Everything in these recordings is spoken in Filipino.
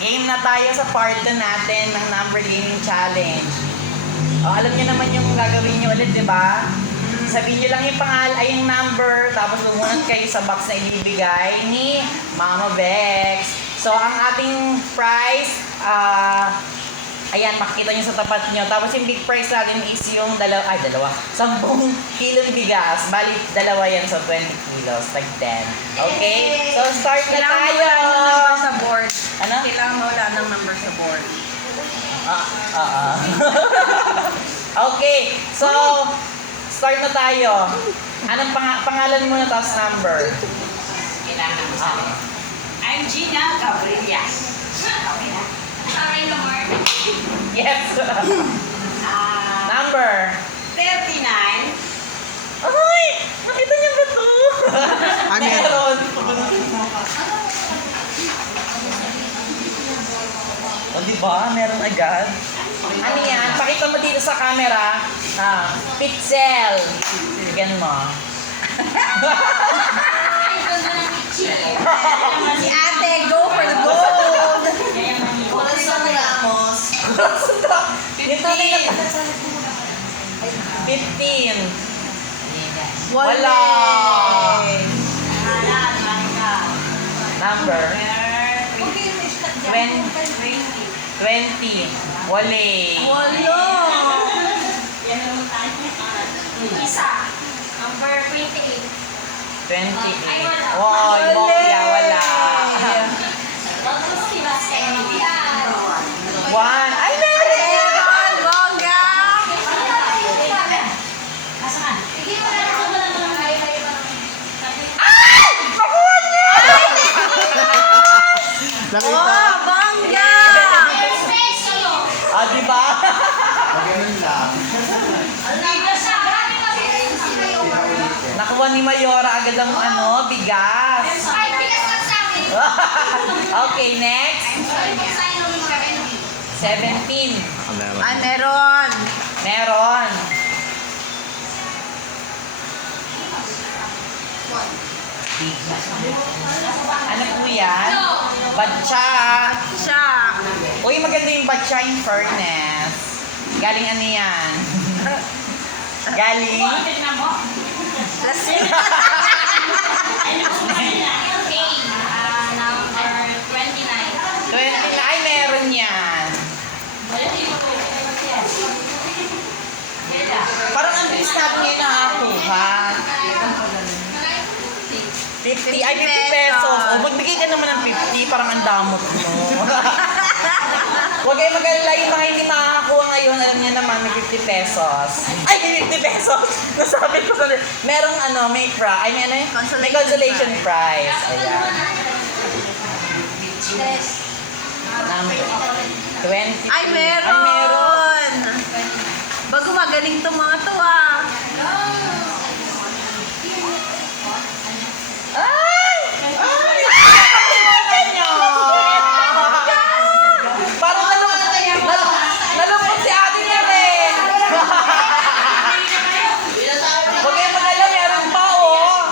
Game na tayo sa part 2 natin ng number gaming challenge. Alam niyo naman yung gagawin niyo ulit, di ba? Sabihin niyo lang yung ay yung number, tapos lumunod kayo sa box na ibibigay ni Mama Bex. So, ang ating prize, ayan, makikita niyo sa tapat niyo. Tapos yung big prize natin is yung 10 kilong bigas. Bali, dalawa yan, so 20 kilos, like 10. Okay? So, start na tayo! Kailangan mo wala ng number sa board. Ano? Kailangan mo wala ng number sa board. Okay, so, start na tayo. Anong pangalan mo na tapos number? Kailangan mo sabi. I'm Gina Cabrillas. Okay na. Sorry, Lamar. Yes. Number? 39. Ay! Nakita niyo ba ito? Meron. O, diba? Meron agad. Ano yan? Pakita mo dito sa camera. Pixel. Bigyan mo. Si ate, go for the gold! Corazon Ramos. 15. Wala. Number? 20. Wale. Wala! Isa. Number 28. 28. Wow, Mokya, wala. One. Ay, meron! Meron! Bongga! Nakita? Oh, bongga! Diba? Maganon lang. Nakuha ni Mayora agad ang bigas. Okay, next. 17. Ah, meron! Meron. Ano po yan? Batsa. Siya! Uy, maganda yung batsa in fairness. Galing ano yan? Galing? Plus Number 29. 20 na. Ay, meron yan. Parang ang bilis natin ngayon nakakuha. 50. Ay, 50 pesos. O, magbigay ka naman ng 50. Parang ang damot mo. Huwag kayo mag-alala yung mga hindi makakakuha ngayon. Alam niyo naman, may 50 pesos. Ay, may 50 pesos! Nasabi ko sa merong may prize. Ay, may may consolation prize. Ayan. Number 20. Ay, meron! Ay, meron. Bago magaling itong mga to, ah. Ay! Ay! Parang nalungkot si ate niya rin. Huwag kayo mag-alala, meron pa, oh.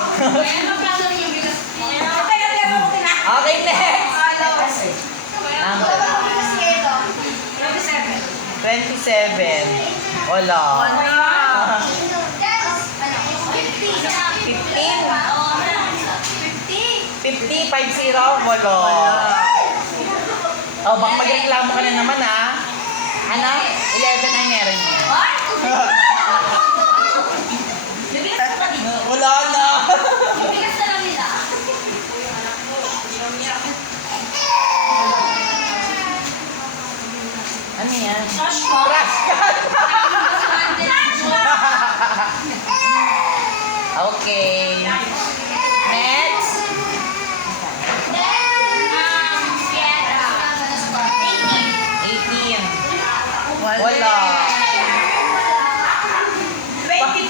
Okay, next. Number 27. Wala. Wala! 50, 50, wala. Oh, baka magreklamo ka na naman, ha? Ano? 11 ay meron niya. Wala na. Ano yan? Trash can. Okay. Next. 18. Wala. 22.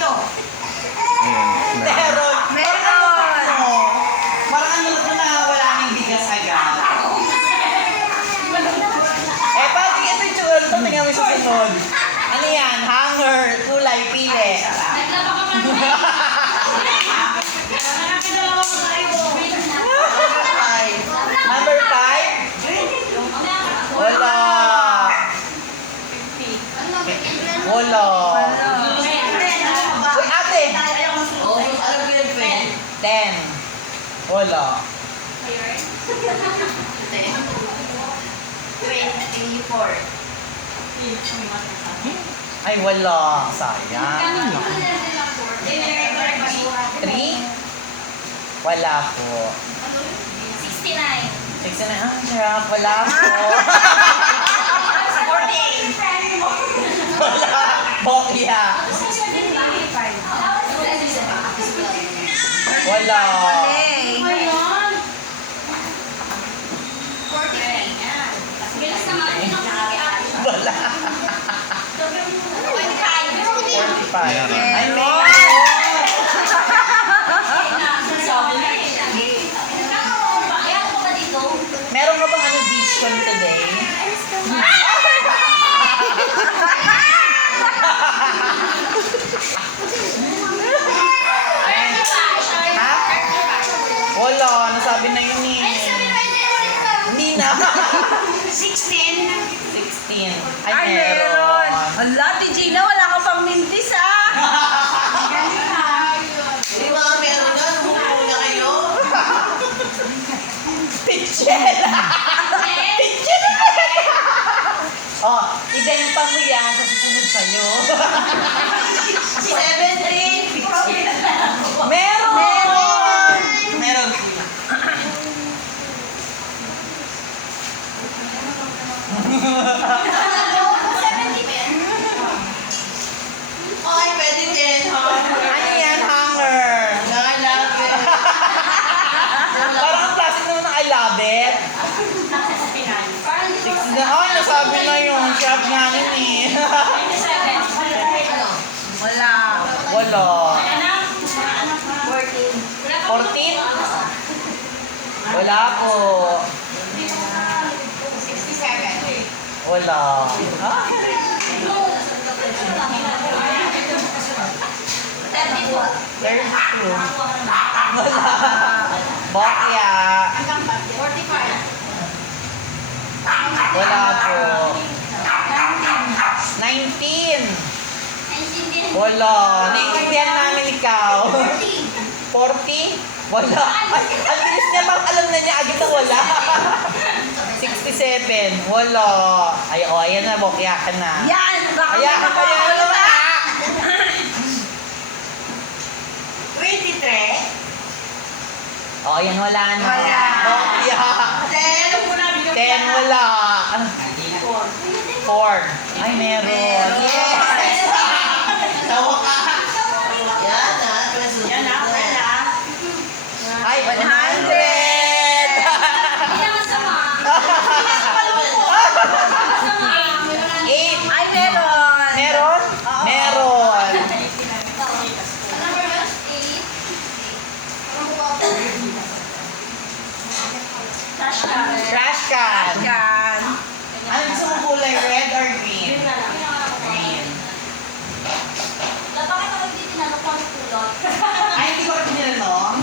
Meron. Meron! Parang ano ko na wala nang bigas agad. Pag ito yung tsura ito, tingnan mo sa sunod. Ano yan? Hanger, kulay, pili. Number 5. 24. Ay, wala. Sayang. 3? Wala po. 69. 6 na. Ah, sarap. Wala po. 48. Wala. Bokya. Wala. Mali. Wala. 45. Ay, Meron. meron ka bang ano vision today? Ha? Wala. Nasabi na yun eh. Hindi na. 16. 16. Ay, Ay, meron. meron. Hala, Ate Gina, wala ka pang mintis ah. Di ba meron na? Humupo na kayo? Pichela! Pichela! Oh, ibenta mo yan sa susunod sa'yo. 7-3! Meron! Meron. Meron. Okay, pwede din, ha? Ano yan, hanger? Nakalapit. Parang ang plastic naman ng I love it. 6 na. Ay, nasabi na yung shop nga nun eh. Wala. Wala. 14. 14? Wala po. 67. Wala. Ha? 32. Wala. Bakya. 45. Wala po. 19. Wala. Naiintindihan namin ikaw. 40? Wala. Ay, ang bilis niya. Parang alam na niya. Agad na wala. 67. Wala. Ay, oh, ayan na. Bokya ka na. Yan. Baka Ayan ka pa yan. makakaulit Wala. ah. 23. Oh, ayan. Wala na. Wala. Bokya. 10. Wala. 4. Ay, meron. Yes! Tawa ka. Yan, ha? Yan na, wala. Ay, 100! Eight. Ay, meron. Meron? Oo. Meron. Trash can. Yan. Ano gusto mong kulay? Red or green? Green. Ay, hindi ko rin tinanong.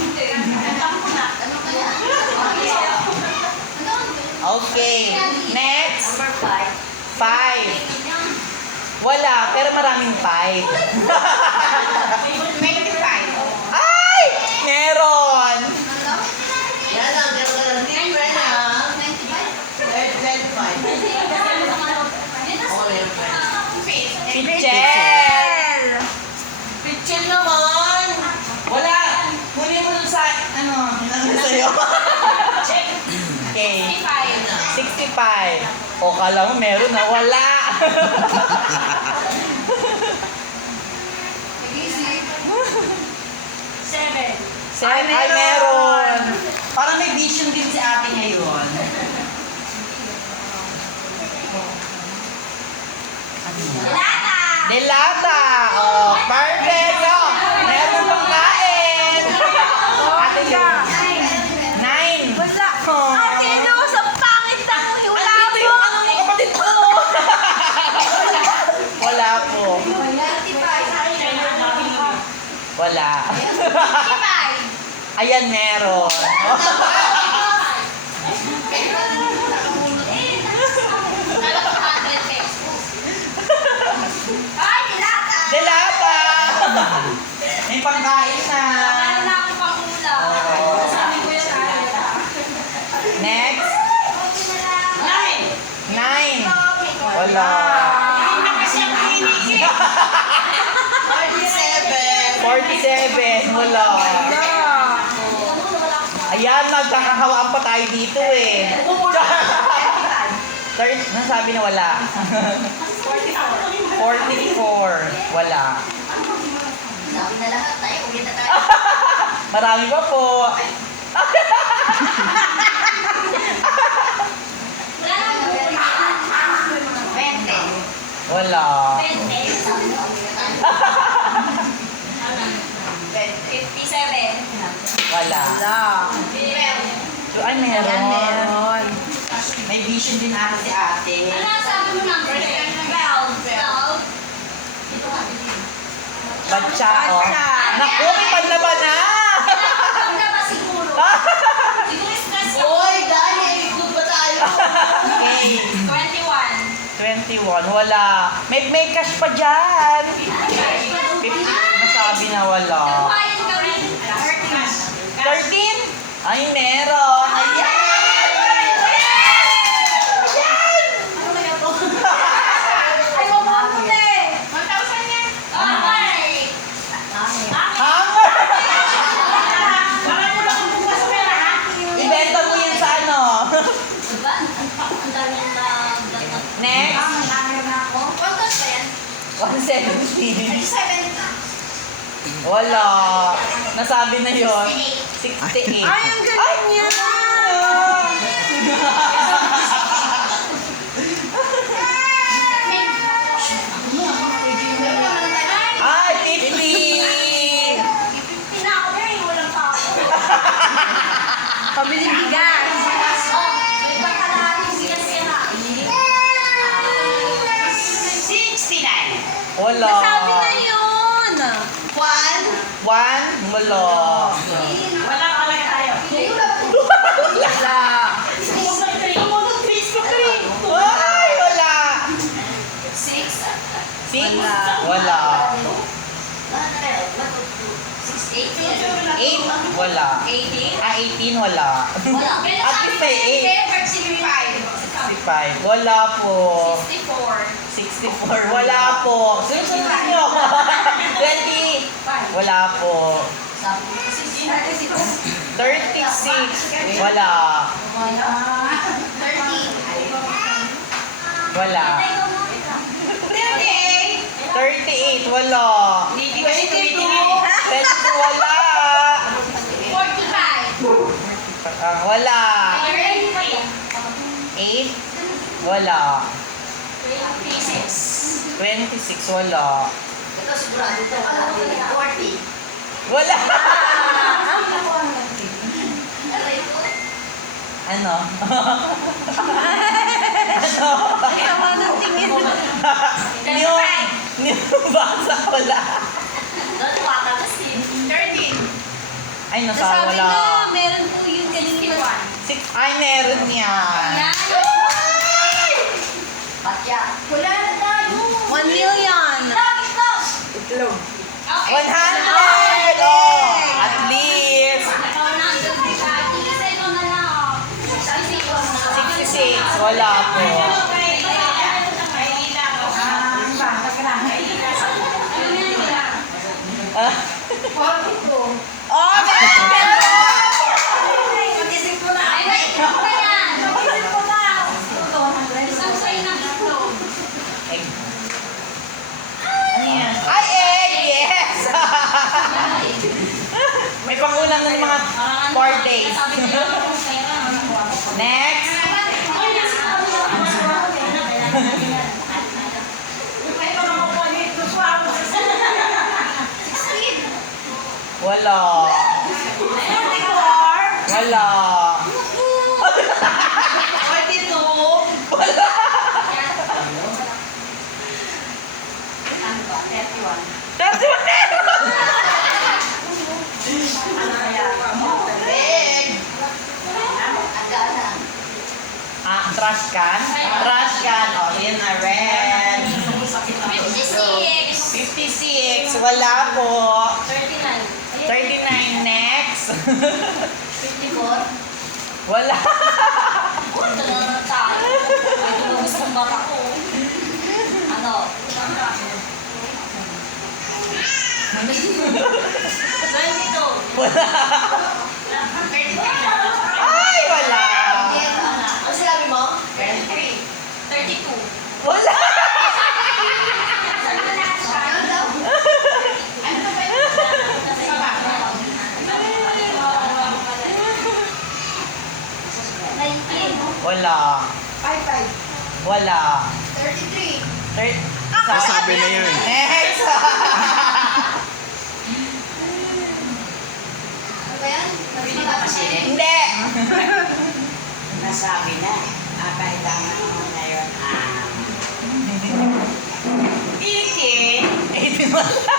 Okay. Next. Number 5. 5. Wala, pero maraming 5. 25. Ay! Meron! Yan lang, meron ka lang. Different, ha? 25. Oo, meron pa. Pichel! Pitchin naman! Wala! Kunin mo dun sa, ano sa'yo? Okay. 65. O, kala mo meron na. Wala! Ay, meron! Parang may vision din si ate ngayon. Delata! Oh, perfect! Oh, meron pang kain! Ate Lu. 9. Wala. Oh. Ate Luz, ang pangit na mo. Wala Andito yung ano ng kapatid ko! Wala po. Wala. Ayan, meron. Delata! May pangkain na. Next. 27. Wala. Ayan, magkakahawaan pa tayo dito eh. Third, nasabi na wala. 44. Wala. Sabi na lahat tayo, uwi na tayo. Marami pa po. Wala na po. 20. Wala. 20. Sabi na, uwi na tayo. 57. Wala. Wala. So, ay, Ayan, meron. meron. May vision din ata si ate. Ano sabi mo number? 12. 12. Ito nga, ito. Batsa, oh. Batsa. Naku, may panlaban na! Ang ba siguro? Siguro stress ka. Uy, dahil ikot pa tayo. Okay. 21. 21. Wala. May cash pa dyan. 50. Nasabi na wala. Nagbayad ka rin. 13? Ay, meron. Ayan! Ay, mabuti. 1,000 yan. Okay. Hammer! Ibenta mo yan sa ano? Diba? Ang dami na... Next. Quantos ba yan? 170. 7. Wala. Nasabi na yon. 68. Ay, ang galing niya! Ay, 50. Pinaka-okay, walang pa ako. Pabiling bigas. Oh, may pagkalating bigas yan ah. 69. Wala. Nasabi na yun! 1. Wala. Wala talaga tayo. Wala. Ay, wala. 6. 6. Wala. Wala. 8. 8. Wala. 18. Ah, 18. Wala. Wala. Kaya At sabi least may 65. 65. Wala po. 64. 64. Wala po. Sunod nyo. 20. Wala po. 36. Wala. 30. Wala. 38. Wala. 22. Wala. 45. Wala. 38. 8. Wala. 26. 26. Wala. Ito sigurado ito. 40. Wala. Ano? Ano? Tama ng tingin. Yung basa wala. Doon, waka kasi. 13. Ay, nasa Nasabi wala. na, meron po yun kanina. 61. Ay, meron yan. Yan. Patya. Wala na tayo. 1 million. Itlog. Okay. 100! Oh, at least. Ikaw na, ang ganda ka. Isa ikaw na lang. 66. Wala po. Ah, Oh, meron! Magising ko na. Ay, wait. Ano yan? Magising ko na. Isang sa'yo ng itlog. ay. Ano yan? Ay, egg! Yes! May pangulang na ng mga 4 days. Next. Wala. Wala. 31 meron! Ah, trash can? Trash can. O, yun na red. 56. 56. Wala po. 39. 39 next. 54. Wala. Oh, dalawa na tayo. Ito mo gusto kong bata ko. Ano? Wala. Ay, wala. Ano sinabi mo? 32. Wala. Wala. Wala. 33. Nasabi na yun. Next. Ano ba yan? Hindi. Nasabi na. Kailangan mo ngayon 18. 18 wala.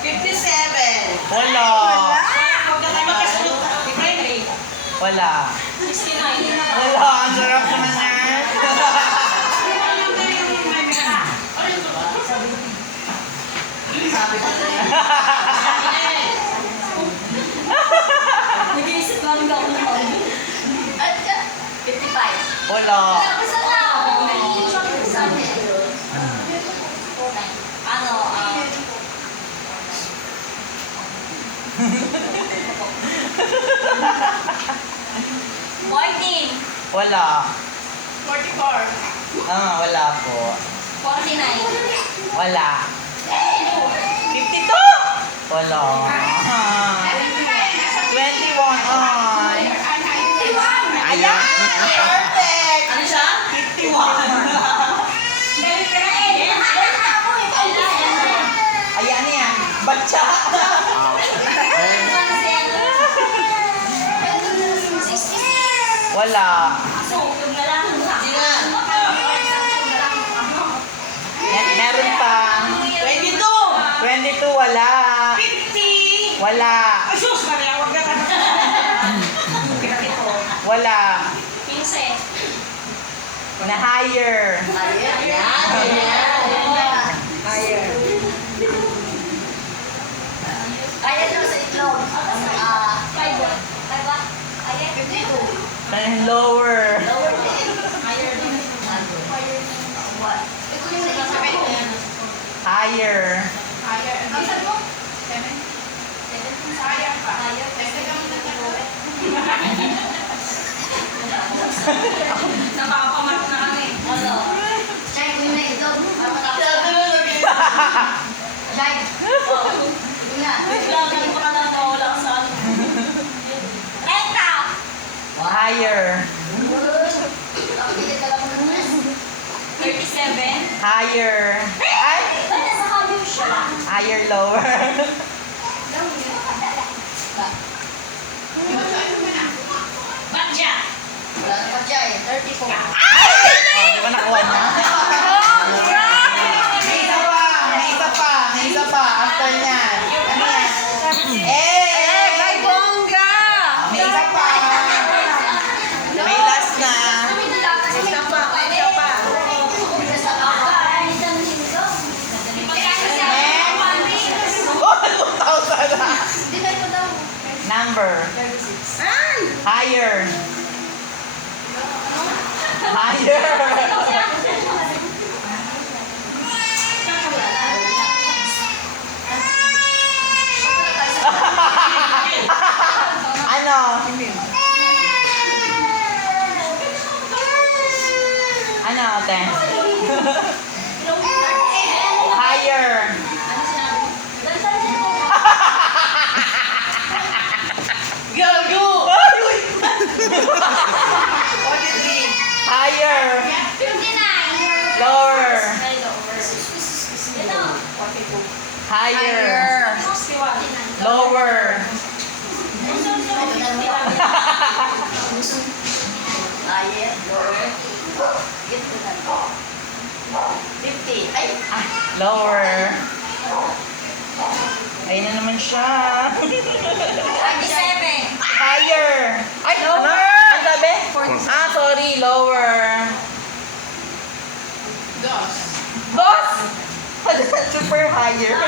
57. Wala. Huwag ka tayo magkasunod. Depende. Wala. 69. Wala. Ang sarap naman yan. Sabi ko sa'yo. Nag-iisip ba nila ako ng At 55. Wala. Basta na ako. Sabi. Ano, 14. Wala. 44. Wala po. 49. Wala. 52! Wala. 21 on. Ayan! Perfect! Ano siya? 51. Galing ka na eh. Ako eh. Ayan yan. Batsa! Wala. Hindi nga. Meron pa. 22! 22, wala. 50. Wala. Asus, Maria, huwag ka tayo. Wala. 15. Na higher. Kaya daw sa itlog. 5 ba? Kaya 52. Na lower. Lower din. Higher din. What? Ito yung nag-isip ko. Higher. Ang sabi mo? 7. Sayang pa. Sayang. Napapamat na kami. Ano? Check mo na itlog. Sabi mo na Check. Yun na. Lagi ko na natawala sa ano. Renta! Higher. Ang pilit na lang mo na. 37. Higher. Ay! Ba't nasa halo siya? Higher, lower. Badya. Wala na pa dyan eh. 34. Di ba nakuha na? May isa pa. May isa pa. May isa pa. After niyan. Ano yan? May bongga! May isa pa. May last na. Isa pa, isa pa. Oh, 2,000 na. Number. Higher. Higher. Ano? Ano, ate? Higher. Gago! Ay, uy! 43! Higher. Lower. Higher. Lower. Ayet, lower. 50. Ay! Ah, lower. Ayun na naman siya. 27. Higher. Ay, ano? Ang sabi? Sorry. Lower. Boss! Super higher.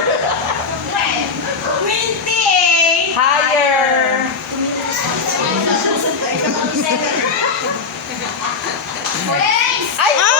28. Higher. Ay!